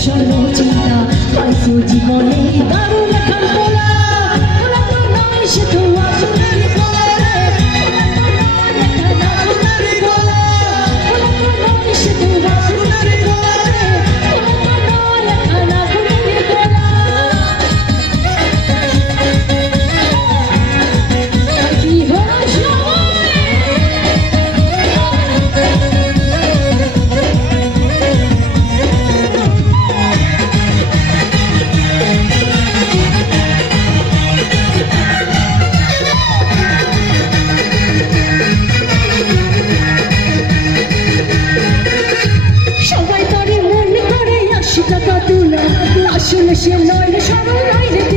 বিষণ্ণ চিন্তা পাইছো জীবনে শিব নইলে সরল নইলে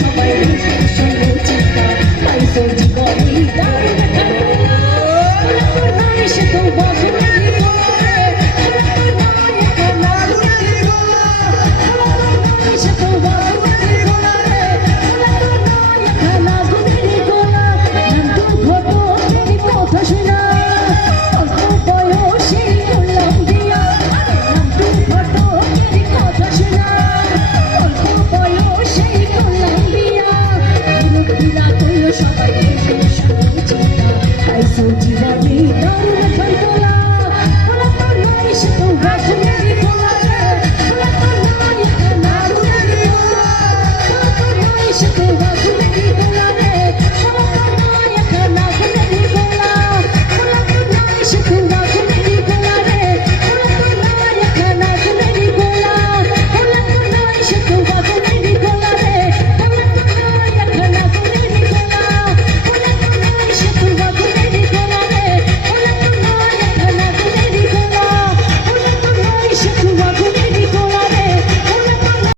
সবাই। se eu te vi,